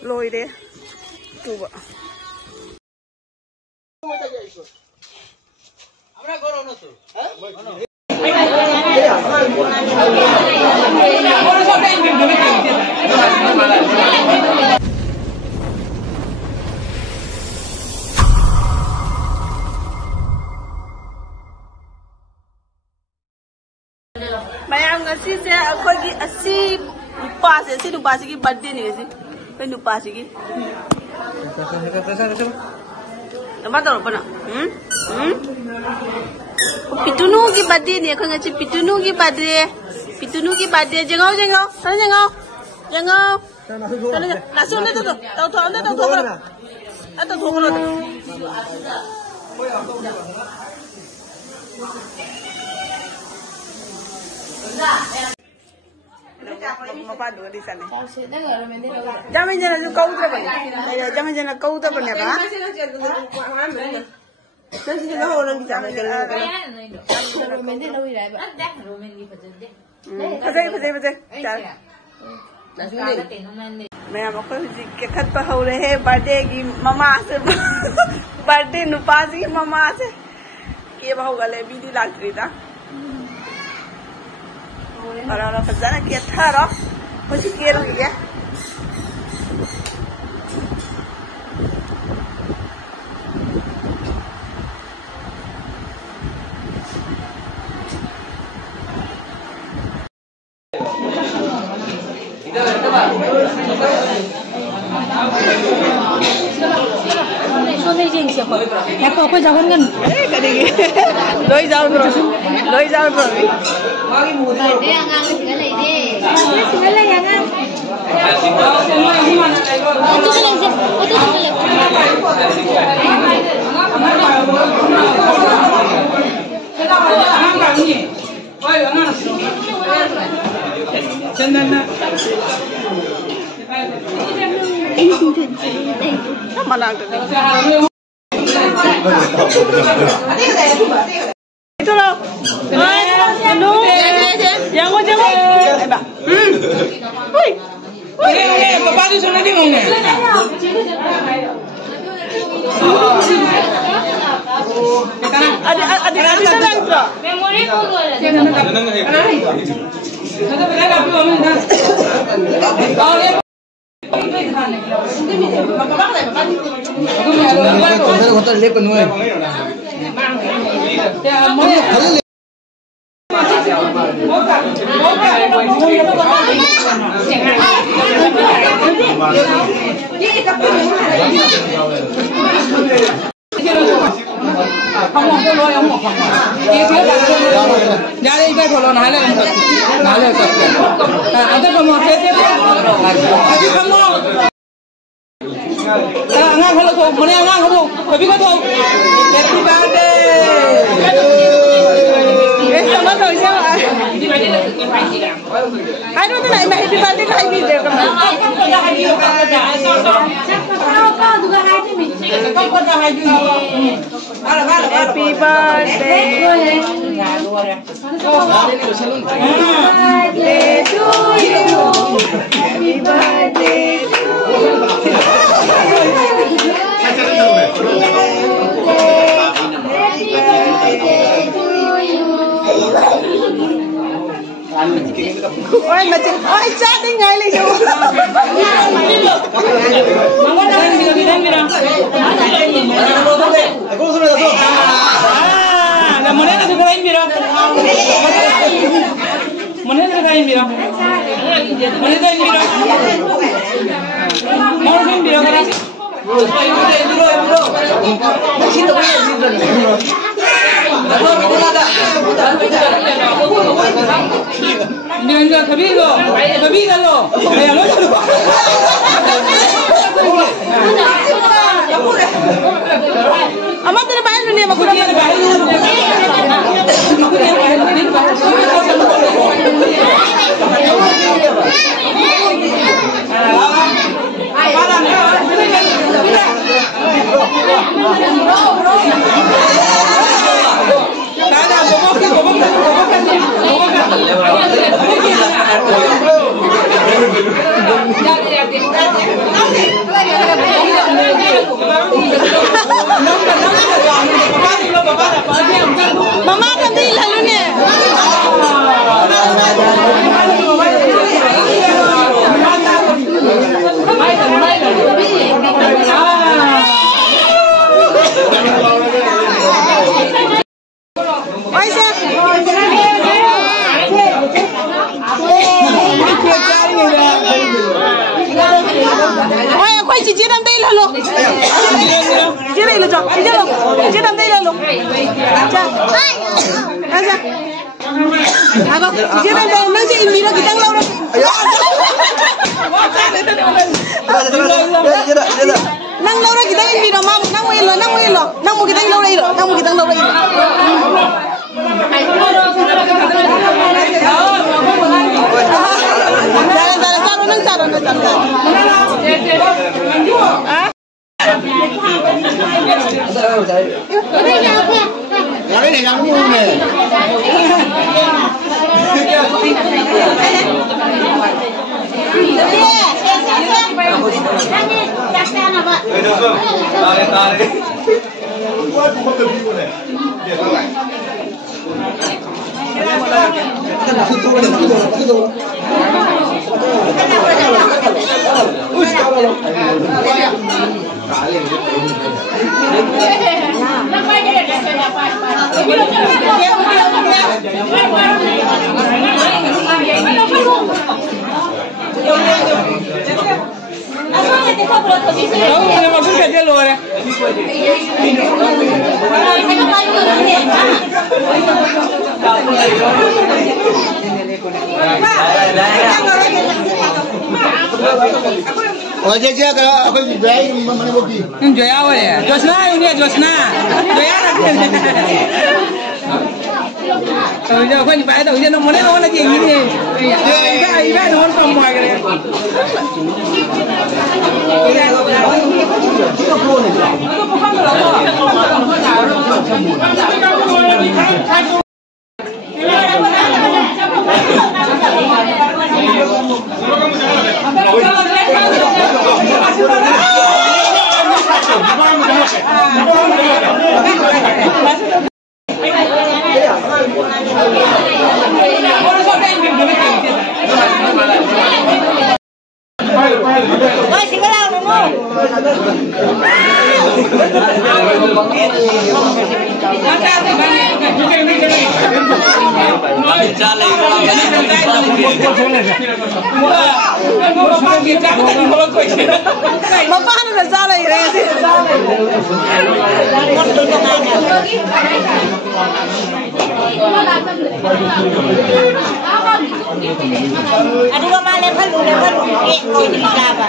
lôi đi tụ vợ Mayang ngasi se aku di asi lupa se si lupa sih birthday ni sih, kan lupa sih. Nama tahu apa nak? Pitunu ki birthday ni aku ngasi pitunu ki birthday, jengau, sana jengau. Nasi ni tu, tahu, atau tu kalau. Mapadu di sana. Jangan jangan kau tu apa ni? Jangan kau tu apa ni apa? Nanti jangan orang di sana jangan. मैं आपको के खत पर हो रहे हैं बर्थडे की ममा से बर्थडे नुपासी की ममा से के भाव गले बीदी लाग रही था Para fazer aqui é taro, hoje quero ir. Ya kau apa jangan kan? Lôi dao bro. Dia angang segala ide. Segala yang angang. Itu mana tu? Itu loh. Jangan. Bapak tu sana di mana? Ada sana itu. Memori kau Jadi kita kalau nale ada kamu Angang kalau tu, mana angang kamu? Tapi kau tu, happy birthday. Sama tu siapa? Happy birthday tu surprise dia. Aduh tu nak happy birthday tu happy dia kan? Kau juga happy ni. Kau juga happy. Happy birthday. Birthday to you. Happy birthday to you. Ôi mà chị ôi chat đi ngay lên chứ. Dia kami lo, ayam lo tu. Amat tu bahaya ni, aku dah bahaya. Ada, Mama kan di lalu ni. Chị đâm tay lên luôn. Chị đây là chọn. Chị đâm tay lên luôn. Cha. Cha. Ako, chị đâm tay nang chị hindi na kitang lâu đâu. Nang lâu ra kitang hindi na ma'am. Nang mo ilo. Nang mo kitang lâu đây rồi. Nang mo kitang lâu đây rồi. Jalan. Oh, jadi aku jual mana bukti? Jual apa ya? Josna ini Josna. Jual apa? Kalau jauh kan dibayar tu, jadi nomornya orang lagi ini. Iba nomor kamu aja. Aduh, mama lepas lu, kau ini apa?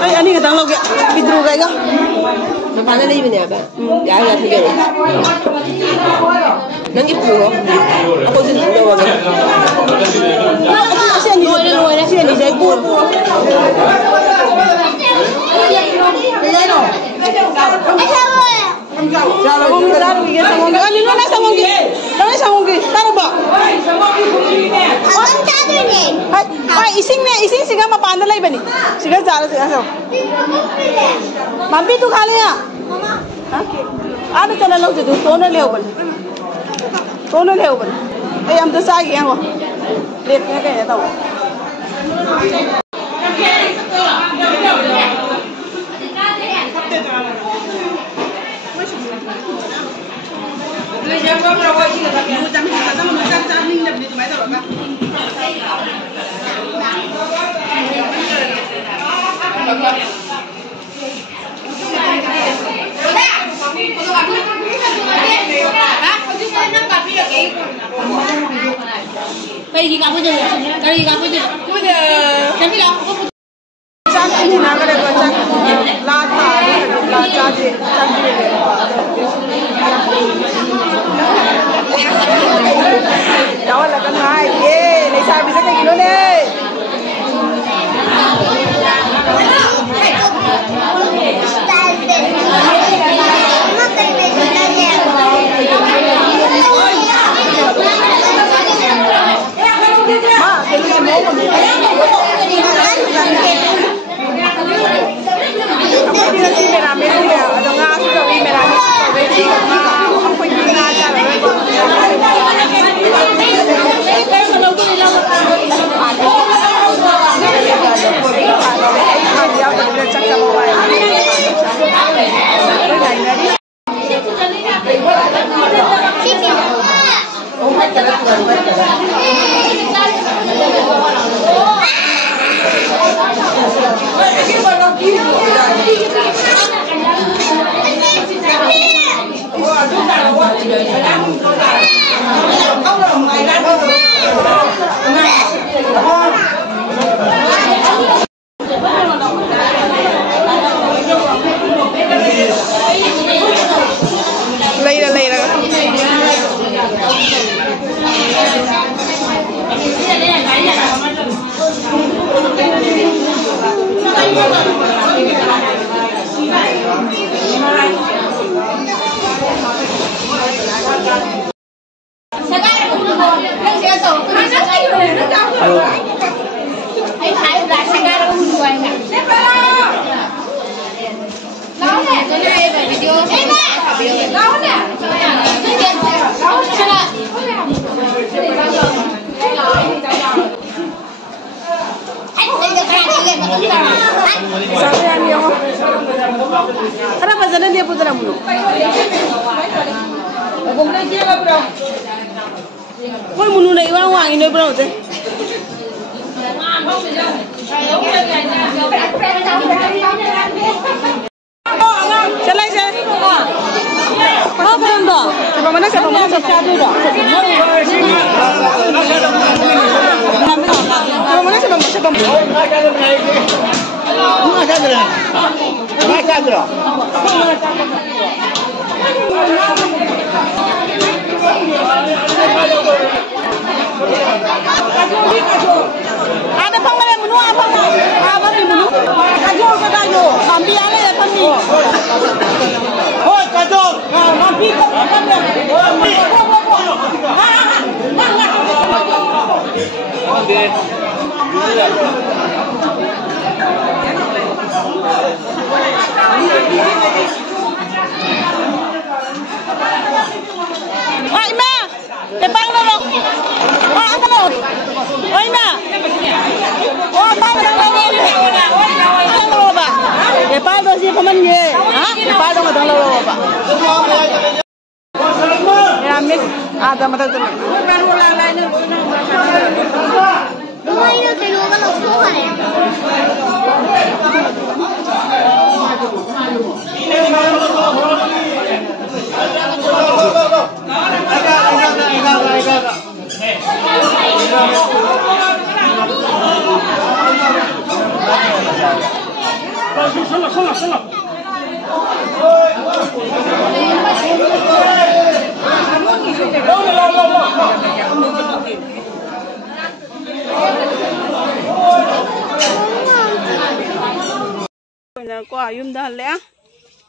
Ay, ani ka tanglo bidro kay ka. Paano na yun ba? Kaya natin yun. Nang ipuro. Ako din ito wag. Kasi ani sa ipuro. Jalo mo ngalaw bigay sa mong. Ani no na sa mong. Dali sa mong. Taro ba? Ay, ising siga mapanda lai bani. Siga jalo siga so. Mami tu खा ले या आने चला लो जो तो न ले बन ए हम तो साग यहाँ वो लेट में कहीं जाता हूँ Kali kamu je. Tapi lah aku चाट नहीं ना करे तो चाट लाता ला चाटे जाओ लगन है ये नहीं साहब इसे कहीं लो ने Sabi ako. Ano ba sana dia putra mo? Koy munu na iwan wa inoy bro te. Chalai se. Oh beranda. Siapa mana siapa satu dah. Siapa mana siapa. Ada panggilan menu apa? Apa ni menu? Kajol ke kajol? Ambil ada ya kami. Oh kajol. Mampi kau kami. Wah Ima, tepang dulu. Wah apa lo? Wah Ima. Wah apa lo? Apa lo ba? Tepang tu si pemen ye. Hah? Tepang tu nggak tahu lo ba? Ya mix ada mata tu. Baru ulang lagi. Dua ini kalau kalau semua ya. Qua yum dah leh,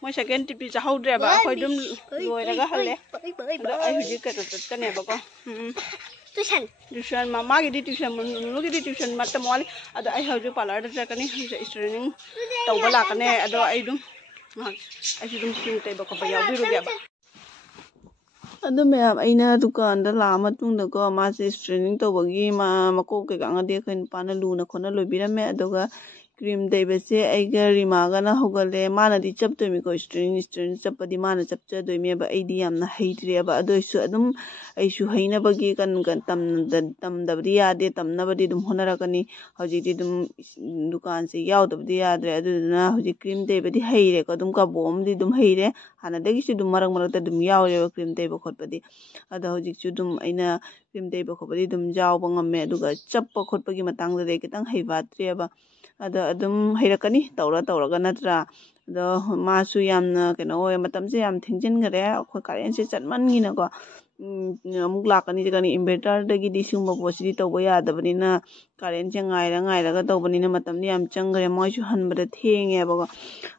mau second tipi cahau deh, bah, kau dum dua raga halle, ada ayu juga tetap kan ya, bah, tuition mama gitu tuition, mulu gitu tuition mata muali, ada ayu juga palar ada kan ni, training, tahu bala kan ya, ada ayu dum cinta, bah, kau bayar biru dia, bah. Aduh, मैं अइना दुकान दा लामा तुंग दा को मासे ट्रेनिंग तो बगी मा मको के गांगा दे खन पाना लूना खोना लोबिरा में अदोगा क्रीम दे बसे आइगा रिमागा ना होगले माना दी चप तो मी को ट्रेनिंग चपदी माना चप च दो मी बा आईडी यामना हेइट्रे बा अदोइसु अदुम आइसु हैना बगी कन तम दबदी यादे तमना बदी दुम होनरकनी हौजिदी दुम दुकान से यावदबदी याद्रे अदुना हौजि क्रीम दे बदी हेइरे को दुम का बोम दी दुम हेइरे हानादगी सु दुम मरक मरक दुम यावरे क्रीम दे बखोटपदी अदा हौजि सु दुम आइना क्रीम दे बखोपदी दुम जावबा ngame aduga chappa khotpagi matang da kitang heibatre ba ada adum heirakani tawraga natra ado masu yamna keno oy matam se yam thingjin gare akhoi karen se chatman gi na ko amuk lakani jagani inverter dagi di sumba posidi tawba yadabani na karen che ngaira ga tawbani na matam ni yam changgare moi su hanbada thenge ba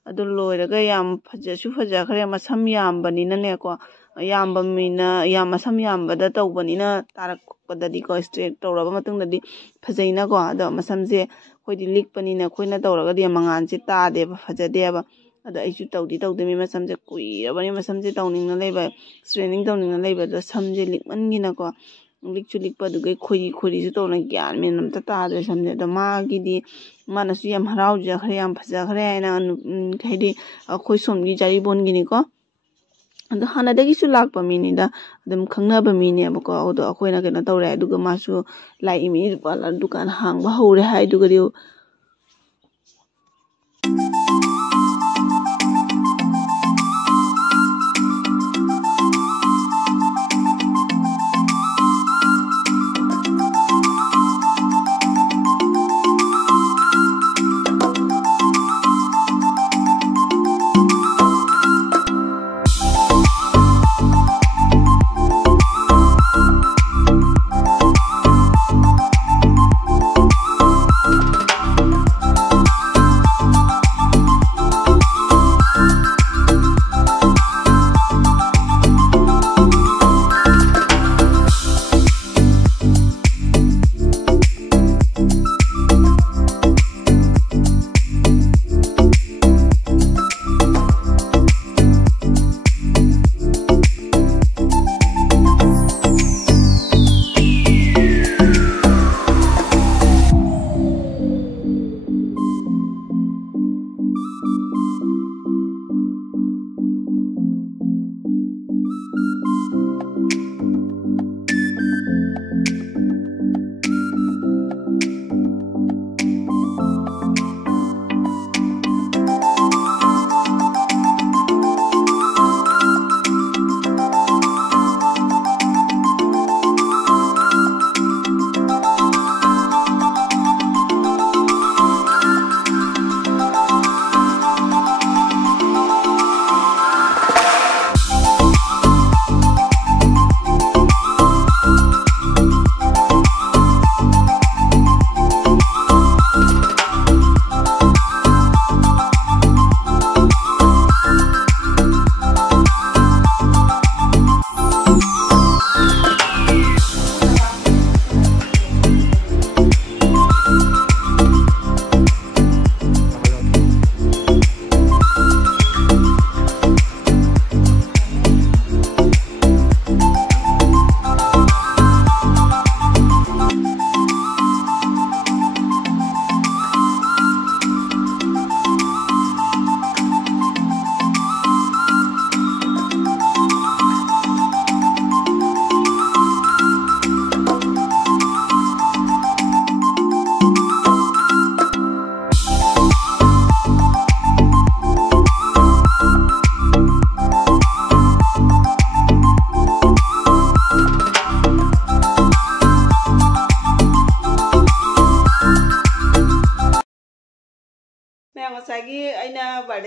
ado loiraga yam faja khare masam yam bani na ne ko yamba mina yama sam yamba da tawbani na tarak padadi ko straight tawraba matung dadi fajaina ko ado masam se khoi lik pani na khoi na tawraga di mangan se ta de ba fajade ba ada aisu tawdi mi masam se kui rabani masam se tawning na leba training tawning na leba da samje lik man gina ko lik chu lik pa du gai khoi su tawna gyan min nam ta de samje da ma gi di mana su yam harau ja khare yam phaja khare na khaidi khoi som gi jari bon gini ko ado hanadagi su lakpa mini da adum khangnaba mini abako odo akoina kena tawre aduga masu lai imi pala dukan hang ba hore hai duga dio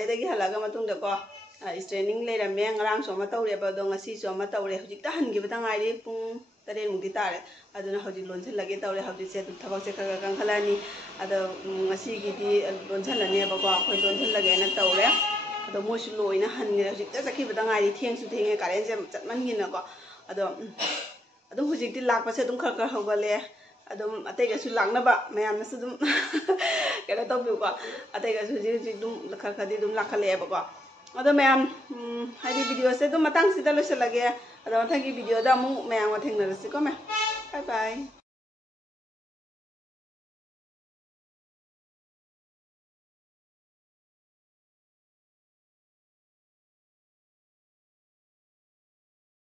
ꯁꯟꯗꯦꯗꯒꯤ ꯍꯜꯂꯛꯑꯒ ꯃꯇꯨꯡꯗꯀꯣ ꯏꯁꯇ꯭ꯔꯦꯅꯤꯡ ꯂꯩꯔꯝꯃꯦ ꯉꯔꯥꯡꯁꯨ ꯑꯃ ꯇꯧꯔꯦꯕ ꯑꯗꯣ ꯉꯁꯤꯁꯨ ꯑꯃ ꯇꯧꯔꯦ ꯍꯧꯖꯤꯛꯇ ꯍꯟꯈꯤꯕꯗ ꯉꯥꯏꯔꯤ ꯄꯨꯡ 7ꯃꯨꯛꯇꯤ ꯇꯥꯔꯦ ꯑꯗꯨꯅ ꯍꯧꯖꯤꯛ ꯂꯣꯟꯁꯤꯜꯂꯒꯦ ꯇꯧꯔꯦ ꯍꯧꯖꯤꯛꯁꯦ ꯑꯗꯨꯝ ꯊꯕꯛꯁꯦ ꯈꯔ ꯀꯟꯈꯠꯂꯛꯑꯅꯤ ꯑꯗꯣ ꯉꯁꯤꯒꯤꯗꯤ ꯂꯣꯟꯁꯤꯜꯂꯅꯦꯕꯀꯣ ꯑꯩꯈꯣꯏ ꯂꯣꯟꯁꯤꯜꯂꯒꯦꯅ ꯇꯧꯔꯦ ꯑꯗꯣ ꯃꯣꯏꯁꯨ ꯂꯣꯏꯅ ꯍꯟꯈ꯭ꯔꯦ ꯍꯧꯖꯤꯛꯇ ꯆꯠꯈꯤꯕꯗ ꯉꯥꯏꯔꯤ ꯊꯦꯡꯁꯨ ꯊꯦꯡꯉꯦ ꯀꯥꯔꯦꯟꯁꯦ ꯆꯠꯃꯟꯒꯤꯅꯀꯣ ꯑꯗꯣ ꯑꯗꯨꯝ ꯍꯧꯖꯤꯛꯇꯤ ꯂꯥꯛꯄꯁꯦ ꯑꯗꯨꯝ ꯈꯔ ꯍꯧꯒꯠꯂꯦ ꯑꯗꯨꯝ ꯑꯇꯩꯒꯁꯨ ꯂꯥꯛꯅꯕ ꯃꯌꯥꯝꯅꯁꯨ ꯑꯗꯨꯝ ꯀꯩꯅꯣ ꯇꯧꯕꯤꯌꯨꯀꯣ ꯑꯇꯩꯒꯁꯨ ꯍꯧꯖꯤꯛ ꯑꯗꯨꯝ ꯈꯔꯗꯤ ꯑꯗꯨꯝ ꯂꯥꯛꯈꯠꯂꯛꯑꯦꯕꯀꯣ ꯑꯗꯣ ꯃꯌꯥꯝ ꯍꯥꯏꯗꯤ ꯚꯤꯗꯤꯑꯣꯁꯦ ꯑꯗꯨꯝ ꯃꯇꯥꯡꯁꯤꯗ ꯂꯣꯏꯁꯤꯜꯂꯒꯦ ꯑꯗꯣ ꯃꯊꯪꯒꯤ ꯚꯤꯗꯤꯑꯣꯗ ꯑꯃꯨꯛ ꯃꯌꯥꯝꯒ ꯊꯦꯡꯅꯔꯁꯤꯀꯣ ꯃꯌꯥꯝ ꯕꯥꯏ ꯕꯥꯏ